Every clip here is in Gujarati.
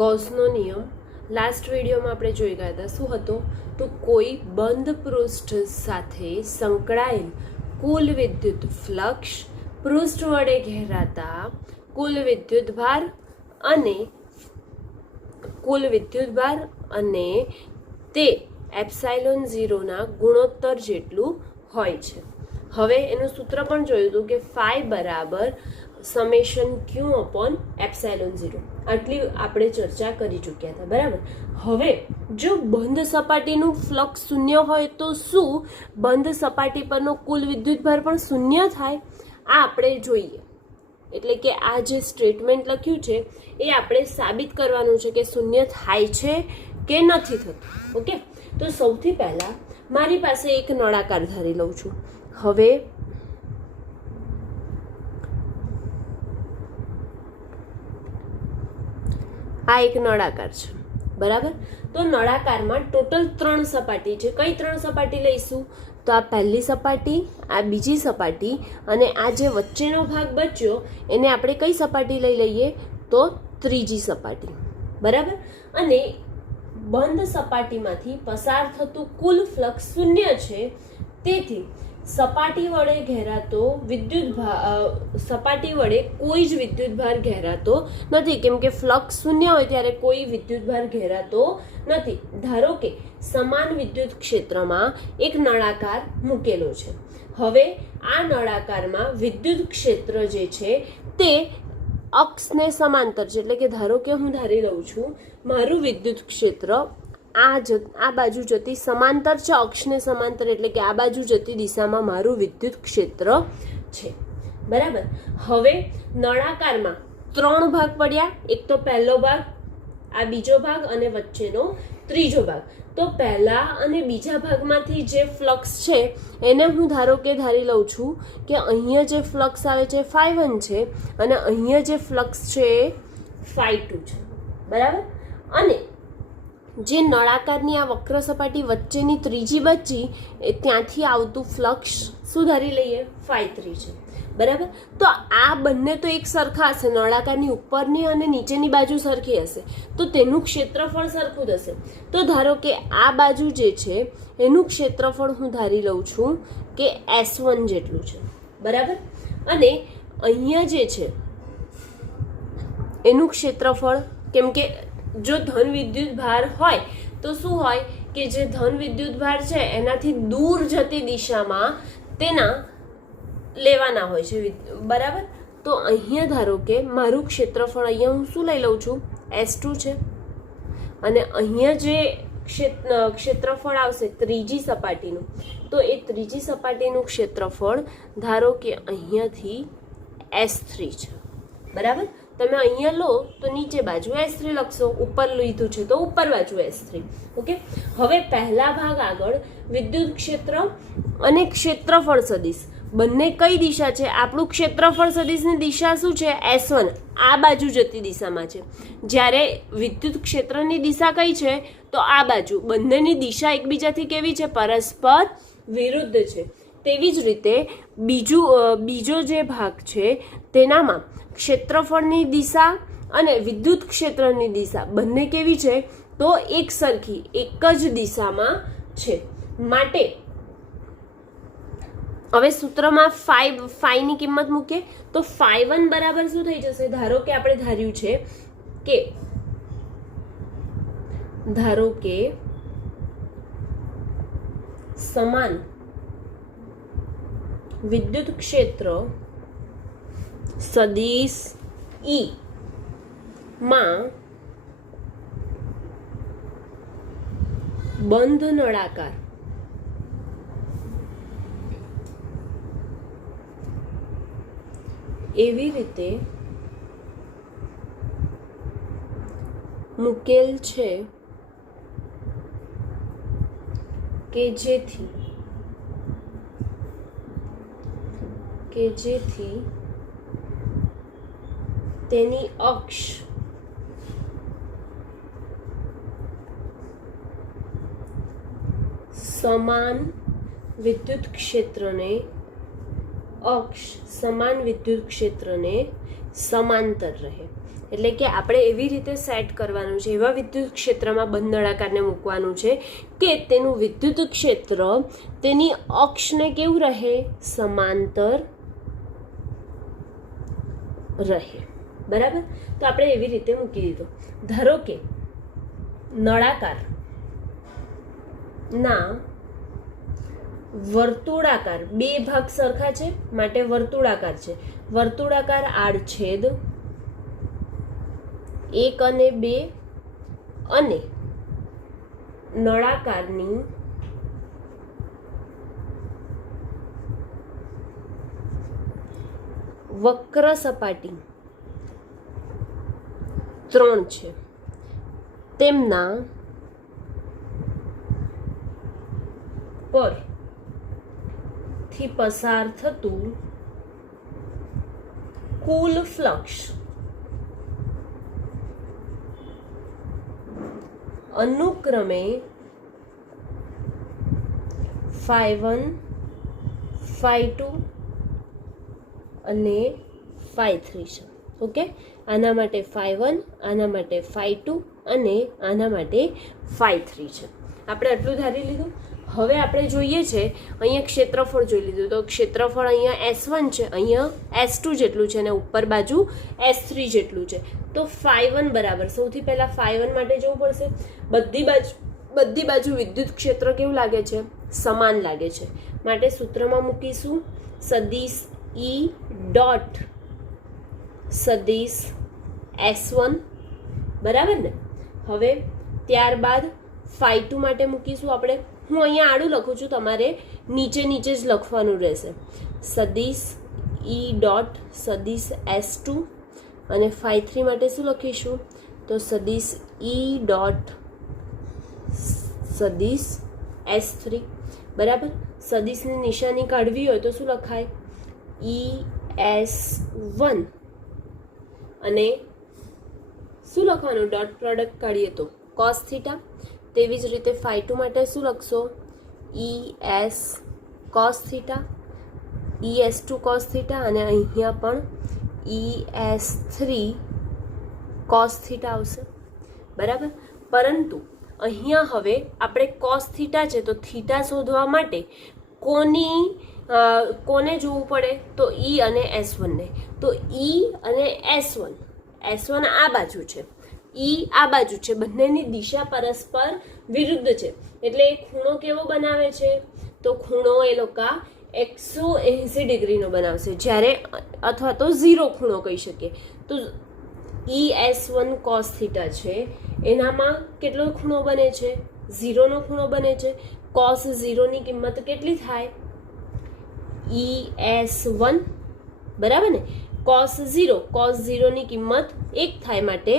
ગૌસનો નિયમ લાસ્ટ વિડીયોમાં આપણે જોઈ ગયા હતા. શું હતો? તો કોઈ બંધ પૃષ્ઠ સાથે સંકળાયેલ કુલ વિદ્યુત ફ્લક્સ, પૃષ્ઠ વડે ઘેરાતા કુલ વિદ્યુતભાર અને તે એપ્સાઇલોન 0ના ગુણોત્તર જેટલું હોય છે. હવે એનું સૂત્ર પણ જોયું હતું કે ફાઈ બરાબર સમેશન ક્યુ અપોન એપ્સાઇલોન 0. આટલી આપણે ચર્ચા કરી ચૂક્યા હતા, બરાબર. હવે જો બંધ સપાટીનું ફ્લક્સ શૂન્ય હોય તો શું બંધ સપાટી પરનો કુલ વિદ્યુતભાર પણ શૂન્ય થાય? આ આપણે જોઈએ. એટલે કે આ જે સ્ટેટમેન્ટ લખ્યું છે એ આપણે સાબિત કરવાનું છે કે શૂન્ય થાય છે કે નથી થતું. ઓકે, તો સૌથી પહેલા મારી પાસે એક નળાકાર ધારી લઉં છું. હવે આ એક નળાકાર છે, બરાબર. તો નળાકારમાં ટોટલ 3 સપાટી છે. કઈ 3 સપાટી લઈશું? તો આ પહેલી સપાટી, આ બીજી સપાટી અને આ જે વચ્ચેનો ભાગ બચ્યો એને આપણે કઈ સપાટી લઈ લઈએ? તો ત્રીજી સપાટી, બરાબર. અને બંધ સપાટીમાંથી પસાર થતું કુલ ફ્લક્સ શૂન્ય છે. તેથી સપાટી વડે ઘેરાતો સપાટી વડે કોઈ જ વિદ્યુતભાર ઘેરાતો નથી, કેમ કે ફ્લક્સ શૂન્ય હોય ત્યારે કોઈ વિદ્યુતભાર ઘેરાતો નથી. ધારો કે સમાન વિદ્યુત ક્ષેત્રમાં એક નળાકાર મૂકેલો છે. હવે આ નળાકારમાં વિદ્યુત ક્ષેત્ર જે છે તે અક્ષને સમાંતર છે. એટલે કે ધારો કે હું ધારી લઉં છું મારું વિદ્યુત ક્ષેત્ર આ બાજુ જતી સમાંતર છે, અક્ષને સમાંતર, એટલે કે આ બાજુ જતી દિશામાં મારું વિદ્યુત ક્ષેત્ર છે, બરાબર. હવે નળાકારમાં 3 ભાગ પડ્યા. એક તો પહેલો ભાગ, આ બીજો ભાગ અને વચ્ચેનો ત્રીજો ભાગ. તો પહેલા અને બીજા ભાગમાંથી જે ફ્લક્સ છે એને હું ધારી લઉં છું કે અહીંયા જે ફ્લક્સ આવે છે φ1 છે અને અહીંયા જે ફ્લક્સ છે એ φ2 છે, બરાબર. અને જે નળાકારની આ વક્ર સપાટી વચ્ચેની ત્રીજી બચી ત્યાંથી આવતું ફ્લક્સ શું ધારી લઈએ? φ3 છે, બરાબર. તો આ બંને તો એક સરખા હશે, નળાકારની ઉપરની અને નીચેની બાજુ સરખી હશે, તો તેનું ક્ષેત્રફળ સરખું થશે. તો ધારો કે આ બાજુ જે છે એનું ક્ષેત્રફળ હું ધારી લઉં છું કે S1 જેટલું છે, બરાબર. અને અહીંયા જે છે એનું ક્ષેત્રફળ, કેમ કે જો ધન વિદ્યુત ભાર હોય તો શું હોય કે જે ધન વિદ્યુત ભાર છે એનાથી દૂર જતી દિશામાં તેના લેવાના હોય છે, બરાબર. તો અહીંયા ધારો કે મારું ક્ષેત્રફળ અહીંયા હું શું લઈ લઉં છું? S2 છે. અને અહીંયા જે ક્ષેત્રફળ આવશે ત્રીજી સપાટીનું, તો એ ત્રીજી સપાટીનું ક્ષેત્રફળ ધારો કે અહીંયાથી S3 છે, બરાબર. તમે અહીંયા લો તો નીચે બાજુ S3 લખશો, ઉપર લીધું છે તો ઉપર બાજુ S3. ઓકે, હવે પહેલા ભાગ આગળ વિદ્યુત ક્ષેત્ર અને ક્ષેત્રફળ સદિશ બંને કઈ દિશા છે? આપણું ક્ષેત્રફળ સદિશની દિશા શું છે? S1, આ બાજુ જતી દિશામાં છે. જ્યારે વિદ્યુત ક્ષેત્રની દિશા કઈ છે? તો આ બાજુ. બંનેની દિશા એકબીજાથી કેવી છે? પરસ્પર વિરુદ્ધ છે. તેવી જ રીતે બીજો જે ભાગ છે તેનામાં ક્ષેત્રફળની દિશા અને વિદ્યુત ક્ષેત્રની દિશા બંને કેવી છે? તો એક સરખી, એક જ દિશામાં છે. માટે હવે સૂત્રમાં ફાઈની કિંમત મૂકીએ તો φ1 બરાબર શું થઈ જશે? ધારો કે આપણે ધાર્યું છે કે સમાન વિદ્યુત ક્ષેત્ર સદિશ E માં બંધ નળાકાર એવી રીતે મૂકેલ છે કે જેથી તેની અક્ષ સમાન વિદ્યુત ક્ષેત્રને સમાન વિદ્યુત ક્ષેત્રને સમાંતર રહે. એટલે કે આપણે એવી રીતે સેટ કરવાનું છે, એવા વિદ્યુત ક્ષેત્રમાં બંધ નળાકારને મૂકવાનું છે કે તેનું વિદ્યુત ક્ષેત્ર તેની અક્ષને કેવું રહે, સમાંતર રહે. બરાબર. તો આપણે એવી રીતે મૂકી દીધું. ધારો કે નળાકાર ના વર્તુળાકાર, બે ભાગ સરખા છે માટે વર્તુળાકાર છે. વર્તુળાકાર આડછેદ 1 અને 2 અને નળાકારની વક્ર સપાટી 3 છે. તેમના પર થી પસાર થતું કુલ ફ્લક્સ અનુક્રમે φ1, φ2 અને φ3 છે. ઓકે, આના માટે φ1, આના માટે φ2 અને આના માટે φ3 છે. આપણે આટલું ધારી લીધું. હવે આપણે જોઈએ છે અહીંયા ક્ષેત્રફળ જોઈ લીધું. તો ક્ષેત્રફળ અહીંયા S1 છે, અહીંયા S2 જેટલું છે અને ઉપર બાજુ S3 જેટલું છે. તો φ1 બરાબર, સૌથી પહેલા φ1 માટે જવું પડશે. બધી બાજુ વિદ્યુત ક્ષેત્ર કેવું લાગે છે, સમાન લાગે છે. માટે સૂત્રમાં મૂકીશું સદિશ E ડોટ સદિશ S1. બરાબર ને. હવે ત્યારબાદ φ2 માટે મૂકીશું આપણે. હું અહીંયા આડું લખું છું, તમારે નીચે જ લખવાનું રહેશે. સદિશ E ડોટ સદિશ S2 અને φ3 માટે શું લખીશું, તો સદિશ E ડોટ સદિશ S3. બરાબર. સદિશની નિશાની કાઢવી હોય તો શું લખાય, ES1 અને શું લખવાનું, ડોટ પ્રોડક્ટ કાઢીએ તો cos થીટા. તેવી જ રીતે φ2 માટે શું લખશો, ES cos theta, ES2 cos theta અને અહીંયા પણ ES3 cos થીટા આવશે. બરાબર. પરંતુ અહીંયા હવે આપણે cos થીટા છે તો થીટા શોધવા માટે કોને જોવું પડે, તો E અને S1 ને. તો E અને S1 આ બાજુ છે, E આ બાજુ છે, બંનેની દિશા પરસ્પર વિરુદ્ધ છે. એટલે એ ખૂણો કેવો બનાવે છે, તો ખૂણો એ લોકો 180 ડિગ્રીનો બનાવશે, જ્યારે અથવા તો 0 ખૂણો કહી શકીએ. તો ES1 cos થીટા છે એનામાં કેટલો ખૂણો બને છે, 0નો ખૂણો બને છે. cos 0ની કિંમત કેટલી થાય, ES1. બરાબર ને. cos 0ની કિંમત 1 થાય માટે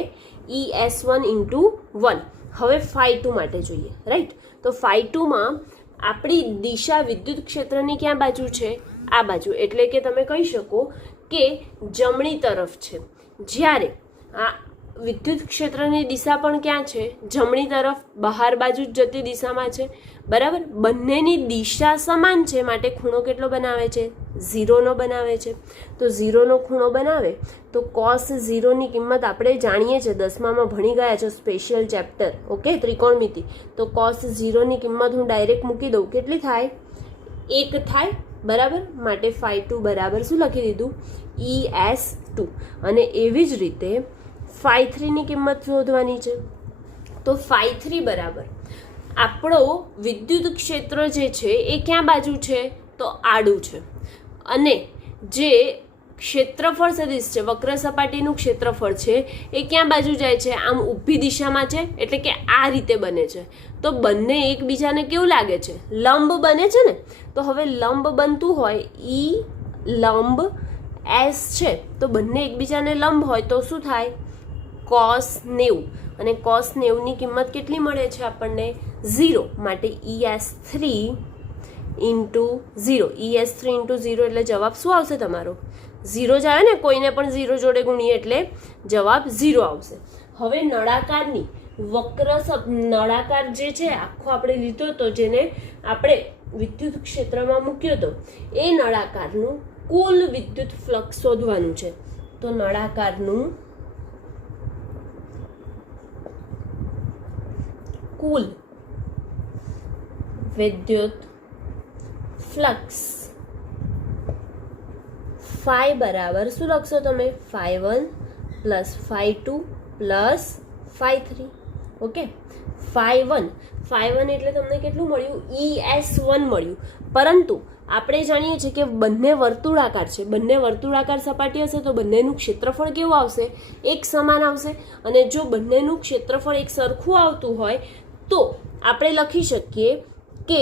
ES1 × 1. હવે φ2 માટે જોઈએ, રાઈટ. તો φ2માં આપણી દિશા વિદ્યુત ક્ષેત્રની ક્યાં બાજુ છે, આ બાજુ. એટલે કે તમે કહી શકો કે જમણી તરફ છે, જ્યારે આ વિદ્યુત ક્ષેત્રની દિશા પણ ક્યાં છે, જમણી તરફ, બહાર બાજુ જ જતી દિશામાં છે. બરાબર. બંનેની દિશા સમાન છે માટે ખૂણો કેટલો બનાવે છે, 0નો બનાવે છે. તો 0નો ખૂણો બનાવે તો cos 0ની કિંમત આપણે જાણીએ છીએ, 10મામાં ભણી ગયા છો, સ્પેશિયલ ચેપ્ટર. ઓકે, ત્રિકોણમિતિ. તો cos 0ની કિંમત હું ડાયરેક્ટ મૂકી દઉં, કેટલી થાય, 1 થાય. બરાબર. માટે φ2 બરાબર શું લખી દીધું, ES2. અને એવી જ રીતે φ3ની કિંમત શોધવાની છે. તો φ3 બરાબર આપણો વિદ્યુત ક્ષેત્ર જે છે એ ક્યાં બાજુ છે, તો આડું છે. અને જે ક્ષેત્રફળ સદિશ છે, વક્ર સપાટીનું ક્ષેત્રફળ છે એ ક્યાં બાજુ જાય છે, આમ ઊભી દિશામાં છે. એટલે કે આ રીતે બને છે. તો બંને એકબીજાને કેવું લાગે છે, લંબ બને છે ને. તો હવે લંબ બનતું હોય, E લંબ S છે, તો બંને એકબીજાને લંબ હોય તો શું થાય, cos 90. અને cos 90ની કિંમત કેટલી મળે છે આપણને, 0. માટે ES3 × 0. ES3 × 0 એટલે જવાબ શું આવશે તમારો, 0 જ આવે ને. કોઈને પણ 0 જોડે ગુણીએ એટલે જવાબ 0 આવશે. હવે નળાકારની નળાકાર જે છે આખો આપણે લીધો હતો, જેને આપણે વિદ્યુત ક્ષેત્રમાં મૂક્યો હતો, એ નળાકારનું કુલ વિદ્યુત ફ્લક્સ શોધવાનું છે. તો નળાકારનું કુલ વિદ્યુત ફ્લક્સ ફાઈ બરાબર શું લખશો તમે? φ1 પ્લસ φ2 પ્લસ φ3. ઓકે, φ1 એટલે તમને કેટલું મળ્યું? ES1 મળ્યું. પરંતુ આપણે જાણીએ છીએ કે બંને વર્તુળાકાર છે. બંને વર્તુળાકાર સપાટી હશે તો બંનેનું ક્ષેત્રફળ કેવું આવશે? એક સમાન આવશે. અને જો બંનેનું ક્ષેત્રફળ એક સરખું આવતું હોય તો આપણે લખી શકીએ કે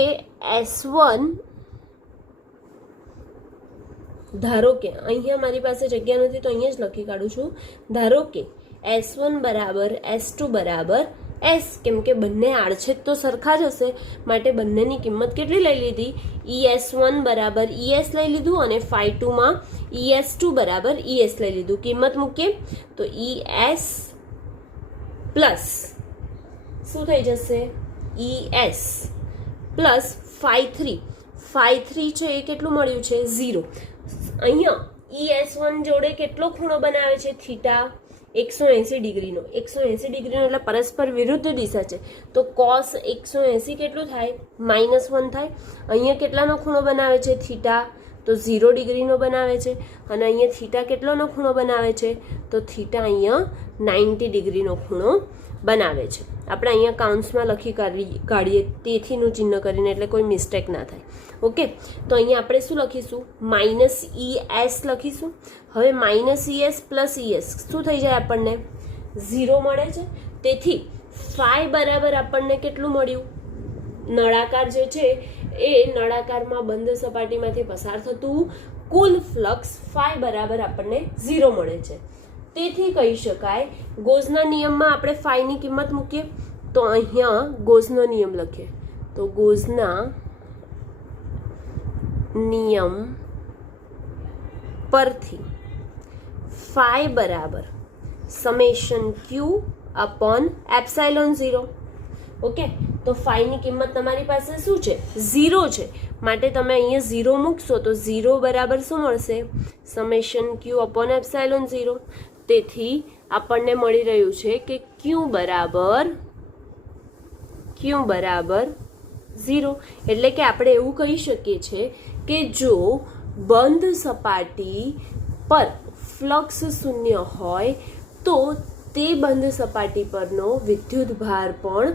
S1, ધારો કે અહીંયા મારી પાસે જગ્યા નથી તો અહીંયા જ લખી કાઢું છું. ધારો કે S1 બરાબર S2 બરાબર S, કેમ કે બંને આડછેદ તો સરખા જ હશે માટે બંનેની કિંમત કેટલી લઈ લીધી? ES1 બરાબર ES લઈ લીધું અને φ2 માં ES2 બરાબર ES લઈ લીધું. કિંમત મૂકીએ તો ES પ્લસ શું થઈ જશે? ES પ્લસ φ3 છે એ કેટલું મળ્યું છે? 0. અહીંયા ES1 જોડે કેટલો ખૂણો બનાવે છે? થીટા 180 ડિગ્રીનો. 180 ડિગ્રીનો એટલે પરસ્પર વિરુદ્ધ દિશા છે તો cos 180 કેટલું થાય? -1 થાય. અહીંયા કેટલાનો ખૂણો બનાવે છે? થીટા, તો 0 ડિગ્રીનો બનાવે છે. અને અહીંયા થીટા કેટલાનો ખૂણો બનાવે છે? તો થીટા અહીંયા 90 ડિગ્રીનો ખૂણો બનાવે છે. આપણે અહીંયા કાઉન્સમાં લખી કાઢીએ તેથીનું ચિહ્ન કરીને એટલે કોઈ મિસ્ટેક ના થાય. ઓકે, તો અહીંયા આપણે શું લખીશું? -ES લખીશું. હવે -ES પ્લસ ES શું થઈ જાય? આપણને 0 મળે છે. તેથી φ બરાબર આપણને કેટલું મળ્યું? નળાકાર જે છે એ નળાકારમાં બંધ સપાટીમાંથી પસાર થતું કુલ ફ્લક્સ φ બરાબર આપણને 0 મળે છે. તેથી કહી શકાય ગોસના નિયમમાં આપણે φની કિંમત મૂકીએ તો અહીંયા ગોસનો નિયમ લખીએ તો ગોસના નિયમ પરથી φ બરાબર summation Q upon epsilon 0. Okay, તો φની કિંમત તમારી પાસે શું છે? 0 છે. માટે તમે અહીંયા 0 મૂકશો તો 0 બરાબર શું મળશે? Summation Q upon epsilon 0. તેથી આપણને મળી રહ્યું છે કે Q બરાબર 0. એટલે કે આપણે એવું કહી શકીએ છીએ કે જો બંધ સપાટી પર ફ્લક્સ શૂન્ય હોય તો તે બંધ સપાટી પરનો વિદ્યુત ભાર પણ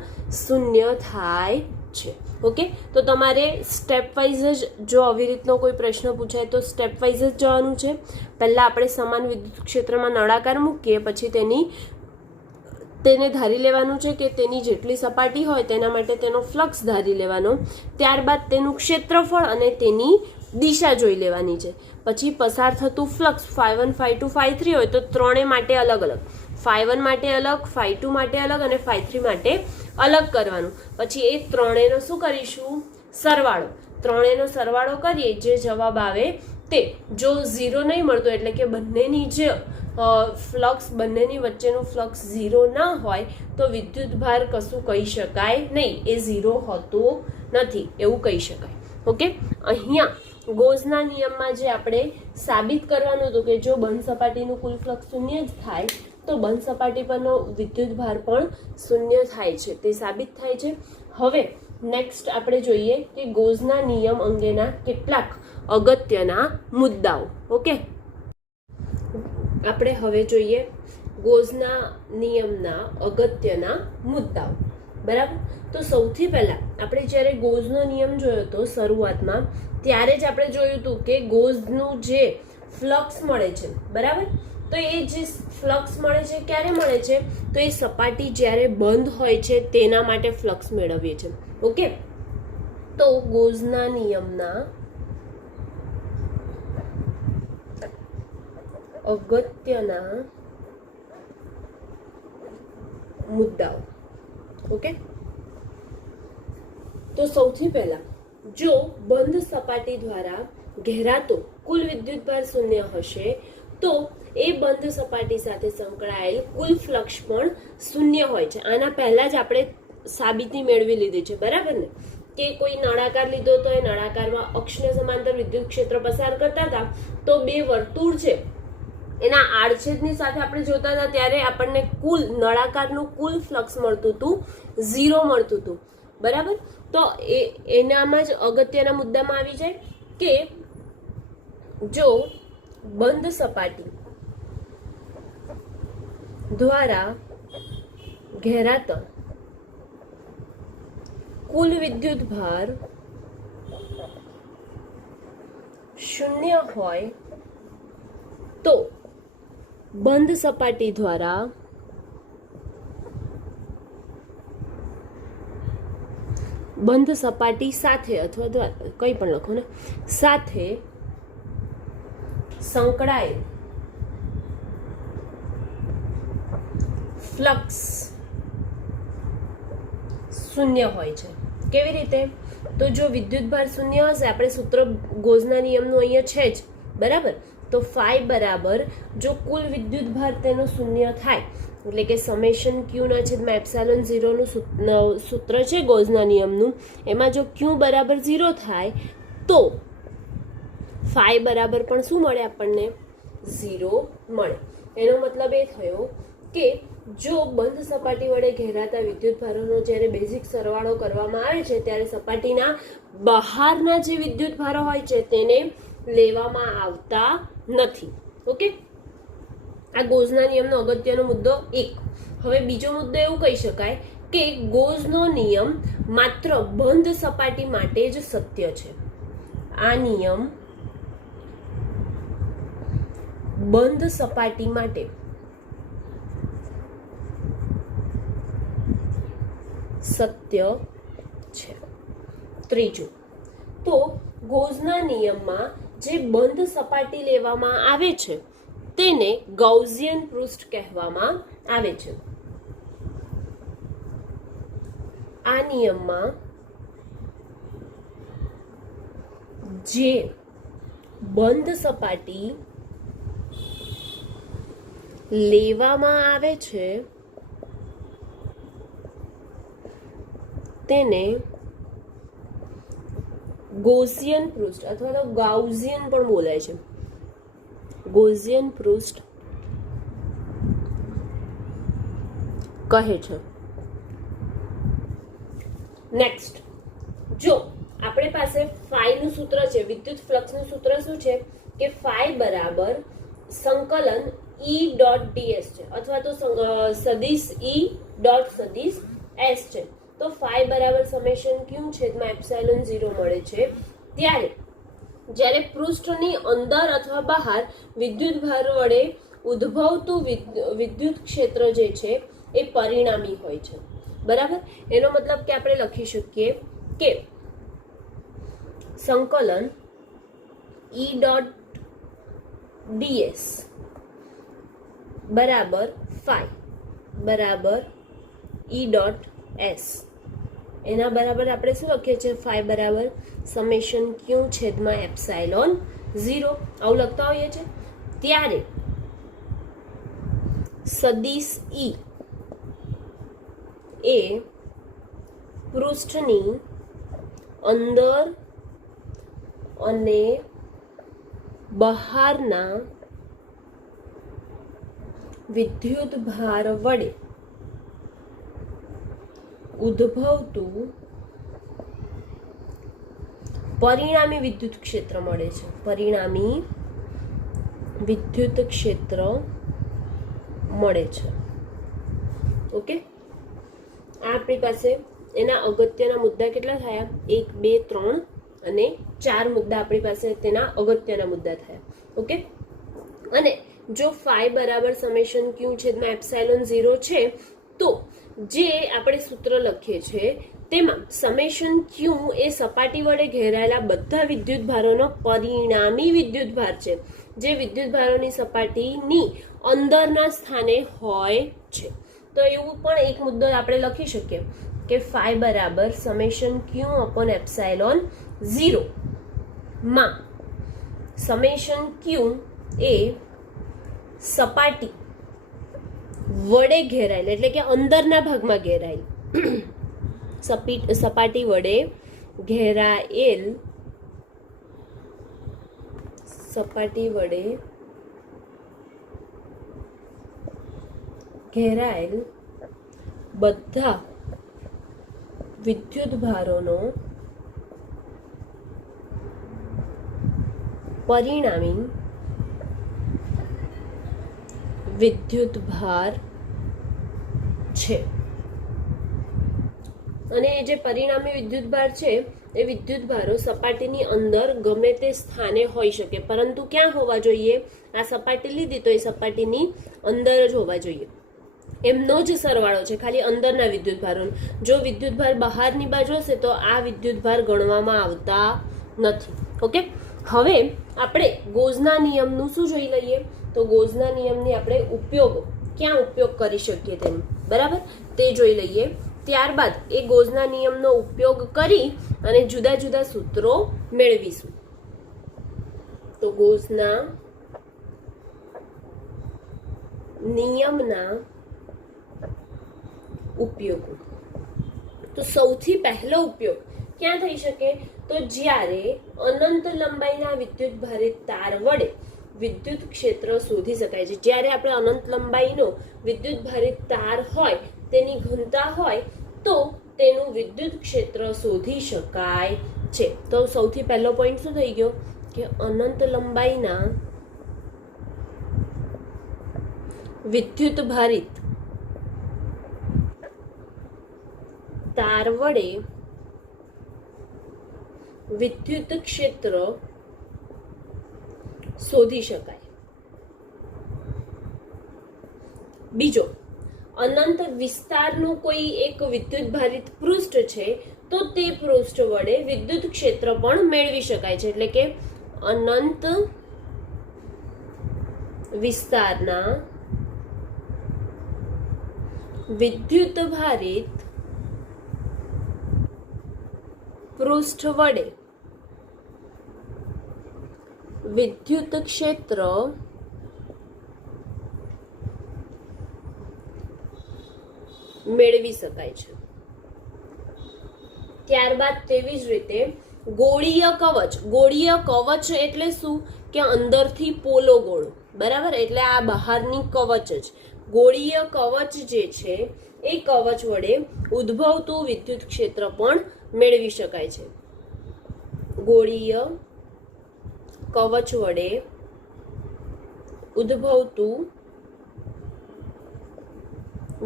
શૂન્ય થાય છે. ઓકે, તો તમારે સ્ટેપ વાઇઝ જ જો આવી રીતનો કોઈ પ્રશ્ન પૂછાય તો સ્ટેપ વાઇઝ જ જવાનું છે. પહેલાં આપણે સમાન વિદ્યુત ક્ષેત્રમાં નળાકાર મૂકીએ, પછી તેને ધારી લેવાનું છે કે તેની જેટલી સપાટી હોય તેના માટે તેનો ફ્લક્સ ધારી લેવાનો. ત્યારબાદ તેનું ક્ષેત્રફળ અને તેની દિશા જોઈ લેવાની છે. પછી પસાર થતું ફ્લક્સ φ1 φ2 φ3 હોય તો ત્રણે માટે અલગ અલગ, φ1 માટે અલગ, φ2 માટે અલગ અને φ3 માટે અલગ કરવાનું. પછી એ ત્રણેયનો શું કરીશું? સરવાળો. ત્રણેયનો સરવાળો કરીએ જે જવાબ આવે તે. જો 0 નહીં મળતો એટલે કે બંનેની જે ફ્લક્સ બંનેની વચ્ચેનું ફ્લક્સ 0 ના હોય તો વિદ્યુત ભાર કશું કહી શકાય નહીં, એ 0 હોતું નથી એવું કહી શકાય. ઓકે, અહીંયા ગોસના નિયમમાં જે આપણે સાબિત કરવાનું હતું કે જો બંધ સપાટીનું કુલ ફ્લક્સ શૂન્ય જ થાય તો બંધ સપાટી પરનો વિદ્યુત ભાર પણ શૂન્ય થાય છે, તે સાબિત થાય છે. હવે નેક્સ્ટ આપણે જોઈએ કે ગોસના નિયમ અંગેના કેટલાક અગત્યના મુદ્દાઓ. ઓકે, આપણે હવે જોઈએ ગોસના નિયમના અગત્યના મુદ્દાઓ. બરાબર, તો સૌથી પહેલા આપણે જ્યારે ગોસનો નિયમ જોયો હતો શરૂઆતમાં ત્યારે જ આપણે જોયું હતું કે ગોસનું જે ફ્લક્સ મળે છે, બરાબર, તો એ જે ફ્લક્સ મળે છે ક્યારે મળે છે? તો એ સપાટી જ્યારે બંધ હોય છે તેના માટે ફ્લક્સ મેળવીએ છીએ. ઓકે, તો ગોસના નિયમના અગત્યના મુદ્દાઓ. ઓકે, તો સૌથી પહેલા જો બંધ સપાટી દ્વારા ઘેરાતો કુલ વિદ્યુતભાર શૂન્ય હશે તો એ બંધ સપાટી સાથે સંકળાયેલ કુલ ફ્લક્સ પણ શૂન્ય હોય છે. આના પહેલા જ આપણે સાબિતી મેળવી લીધી છે, બરાબર ને, કે કોઈ નળાકાર લીધો તો એ નળાકારમાં અક્ષને સમાંતર વિદ્યુત ક્ષેત્ર પસાર કરતા હતા તો બે વર્તુળ છે એના આડછેદની સાથે આપણે જોતા હતા ત્યારે આપણને કુલ નળાકારનું કુલ ફ્લક્સ મળતું હતું 0 મળતું હતું, બરાબર. તો એનામાં જ અગત્યના મુદ્દામાં આવી જાય કે જો બંધ સપાટી દ્વારા ઘેરાતા કુલ વિદ્યુત ભાર 0 હોય તો બંધ સપાટી દ્વારા બંધ સપાટી સાથે અથવા કંઈ પણ લખો ને, સાથે સંકળાયેલ ફ્લક્સ 0 હોય છે. કેવી રીતે? તો જો વિદ્યુતભાર 0 હશે, આપણે સૂત્ર ગોઝના નિયમનું અહીંયા છે જ, બરાબર. તો ફાઈ બરાબર જો કુલ વિદ્યુતભાર તેનો 0 થાય, એટલે કે સમેશન ક્યુના છેદમાં એપ્સાઇલોન 0નું સૂત્ર છે ગોઝના નિયમનું, એમાં જો ક્યુ બરાબર 0 થાય તો ફાઈ બરાબર પણ શું મળે આપણને? 0 મળે. એનો મતલબ એ થયો કે જો બંધ સપાટી વડે ઘેરાતા વિદ્યુતભારોનો જ્યારે બેઝિક સરવાળો કરવામાં આવે છે ત્યારે સપાટીના બહારના જે વિદ્યુતભારો હોય છે તેને લેવામાં આવતા નથી. ઓકે, આ ગોઝના નિયમનો અગત્યનો મુદ્દો 1. હવે બીજો મુદ્દો એવું કહી શકાય કે ગોઝનો નિયમ માત્ર બંધ સપાટી માટે જ સત્ય છે. આ નિયમ બંધ સપાટી માટે સત્ય છે. ત્રીજું, તો ગોઝના નિયમમાં જે બંધ સપાટી લેવામાં આવે છે તેને ગૌસિયન પૃષ્ઠ કહેવામાં આવે છે. આ નિયમમાં જે બંધ સપાટી લેવામાં આવે છે તેને ગૌસિયન પૃષ્ઠ અથવા તો ગાઉસિયન પણ બોલાય છે. ગૌસિયન પૃષ્ઠ કહે છે. નેક્સ્ટ, જો આપણી પાસે ફાઈનું સૂત્ર છે, વિદ્યુત ફ્લક્સનું સૂત્ર શું છે કે ફાઈ બરાબર સંકલન E ડોટ ds છે અથવા તો સદિશ E ડોટ સદિશ S છે. તો ફાઈ બરાબર સમેશન ક્યુ છેદમાં એપ્સાઇલોન 0 મળે છે. જ્યારે પૃષ્ઠની અંદર અથવા બહાર વિદ્યુત ભાર વડે ઉદ્ભવતું વિદ્યુત ક્ષેત્ર જે છે એ પરિણામી હોય છે, બરાબર. એનો મતલબ કે આપણે લખી શકીએ કે સંકલન E ડોટ ds બરાબર ફાઈ બરાબર E ડોટ S. એના બરાબર આપણે શું લખીએ છીએ? ફાઈ બરાબર સમેશન ક્યુ છેદમાં એપ્સાઇલોન 0 આવું લખતા હોઈએ છીએ. ત્યારે સદિશ E એ પૃષ્ઠની અંદર અને બહારના વિદ્યુત ભાર વડે ઉદ્ભવતું પરિણામી વિદ્યુત ક્ષેત્ર મળે છે. પરિણામી વિદ્યુત ક્ષેત્ર મળે છે. ઓકે, આ આપણી પાસે એના અગત્યના મુદ્દા કેટલા થયા? 1, 2, 3 અને 4 મુદ્દા આપણી પાસે તેના અગત્યના મુદ્દા થયા. ઓકે, અને જો ફાઈ બરાબર સમેશન ક્યુ છેદમાં એપ્સાઇલોન 0 છે તો જે આપણે સૂત્ર લખીએ છીએ તેમાં સમેશન ક્યુ એ સપાટી વડે ઘેરાયેલા બધા વિદ્યુત ભારોનો પરિણામી વિદ્યુત ભાર છે, જે વિદ્યુત ભારોની સપાટીની અંદરના સ્થાને હોય છે. તો એવું પણ એક મુદ્દો આપણે લખી શકીએ કે ફાઈ બરાબર સમેશન ક્યુ અપોન એપ્સાઇલોન 0 માં સમેશન ક્યુ એ સપાટી વડે ઘેરાયેલ એટલે કે અંદરના ભાગમાં ઘેરાયેલ સપાટી વડે ઘેરાયેલ ઘેરાયેલ બધા વિદ્યુતભારોનો પરિણામી વિદ્યુતભાર છે. અને એ જે પરિણામી વિદ્યુતભાર છે એ વિદ્યુતભારો સપાટીની અંદર ગમે તે સ્થાને હોઈ શકે, પરંતુ ક્યાં હોવા જોઈએ? આ સપાટી લીધી તો એ સપાટીની અંદર જ હોવા જોઈએ. એમનો જ સરવાળો છે, ખાલી અંદરના વિદ્યુતભારોનો. જો વિદ્યુતભાર બહારની બાજુ હશે તો આ વિદ્યુતભાર ગણવામાં આવતા નથી. ઓકે, હવે આપણે ગોઝના નિયમનું શું જોઈ લઈએ? તો ગોઝના નિયમની આપણે ક્યાં ઉપયોગ કરી શકીએ તેનું, બરાબર, તે જોઈ લઈએ. ત્યારબાદ એ ગોઝના નિયમનો ઉપયોગ કરી અને જુદા જુદા સૂત્રો મેળવીશું. તો ગોઝના નિયમના ઉપયોગો. તો સૌથી પહેલો ઉપયોગ ક્યાં થઈ શકે? તો જ્યારે અનંત લંબાઈના વિદ્યુતભારિત તાર વડે વિદ્યુત ક્ષેત્ર શોધી શકાય છે. જ્યારે આપણે અનંત લંબાઈનો વિદ્યુતભારિત તાર હોય, તેની ઘનતા હોય, તો તેનું વિદ્યુત ક્ષેત્ર શોધી શકાય છે. તો સૌથી પહેલો પોઈન્ટ શું થઈ ગયો કે અનંત લંબાઈના વિદ્યુતભારિત તાર વડે વિદ્યુત ક્ષેત્ર શોધી શકાય. બીજો, અનંત વિસ્તારનું કોઈ એક વિદ્યુતભારિત પૃષ્ઠ છે તો તે પૃષ્ઠ વડે વિદ્યુત ક્ષેત્ર પણ મેળવી શકાય છે. એટલે કે અનંત વિસ્તારના વિદ્યુતભારિત પૃષ્ઠ વડે વિદ્યુત ક્ષેત્ર મેળવી શકાય છે. ત્યારબાદ તેવી જ રીતે ગોળીય કવચ. ગોળીય કવચ એટલે શું? કે અંદરથી પોલો ગોળો, બરાબર, એટલે આ બહારની કવચ જ. ગોળીય કવચ જે છે એ કવચ વડે ઉદ્ભવતું વિદ્યુત ક્ષેત્ર પણ મેળવી શકાય છે. ગોળીય કવચ વડે ઉદ્ભવતું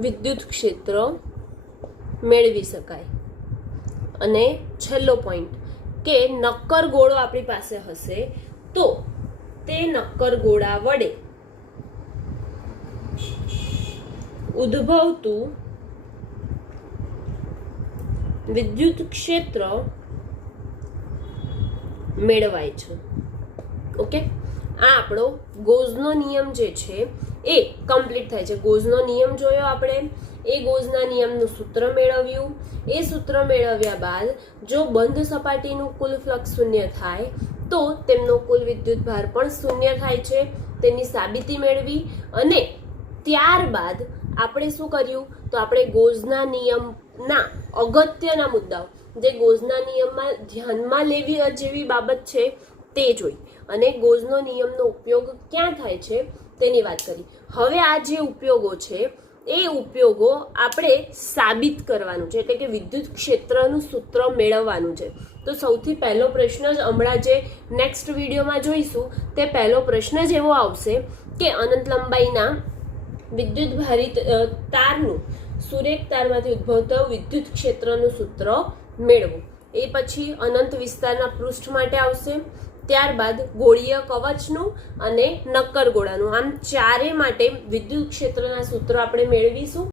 વિદ્યુત ક્ષેત્ર મેળવી શકાય. અને છેલ્લો પોઈન્ટ કે નક્કર ગોળો આપણી પાસે હશે તો તે નક્કર ગોળા વડે ઉદ્ભવતું વિદ્યુત ક્ષેત્ર મેળવાય છે. ઓકે, આ આપણો ગોઝનો નિયમ જે છે એ કમ્પ્લીટ થાય છે. ગોઝનો નિયમ જોયો આપણે, એ ગોઝના નિયમનું સૂત્ર મેળવ્યું. એ સૂત્ર મેળવ્યા બાદ જો બંધ સપાટીનું કુલ ફ્લક્સ શૂન્ય થાય તો તેમનો કુલ વિદ્યુતભાર પણ શૂન્ય થાય છે. તેની સાબિતી મેળવી અને ત્યારબાદ આપણે શું કર્યું? તો આપણે ગોઝના નિયમના અગત્યના મુદ્દાઓ, જે ગોઝના નિયમમાં ધ્યાનમાં લેવી જેવી બાબત છે તે જોઈ અને ગોઝનો નિયમનો ઉપયોગ ક્યાં થાય છે તેની વાત કરી. હવે આ જે ઉપયોગો છે એ ઉપયોગો આપણે સાબિત કરવાનું છે, એટલે કે વિદ્યુત ક્ષેત્રનું સૂત્ર મેળવવાનું છે. તો સૌથી પહેલો પ્રશ્ન જ હમણાં જે નેક્સ્ટ વિડીયોમાં જોઈશું તે પહેલો પ્રશ્ન જ એવો આવશે કે અનંત લંબાઈના વિદ્યુતભારિત તારનું સુરેખ તારમાંથી ઉદ્ભવતા વિદ્યુત ક્ષેત્રનું સૂત્ર મેળવવું. એ પછી અનંત વિસ્તારના પૃષ્ઠ માટે આવશે. ત્યારબાદ ગોળીય કવચનું અને નક્કર ગોળાનું, આમ ચારે માટે વિદ્યુત ક્ષેત્રના સૂત્રો આપણે મેળવીશું.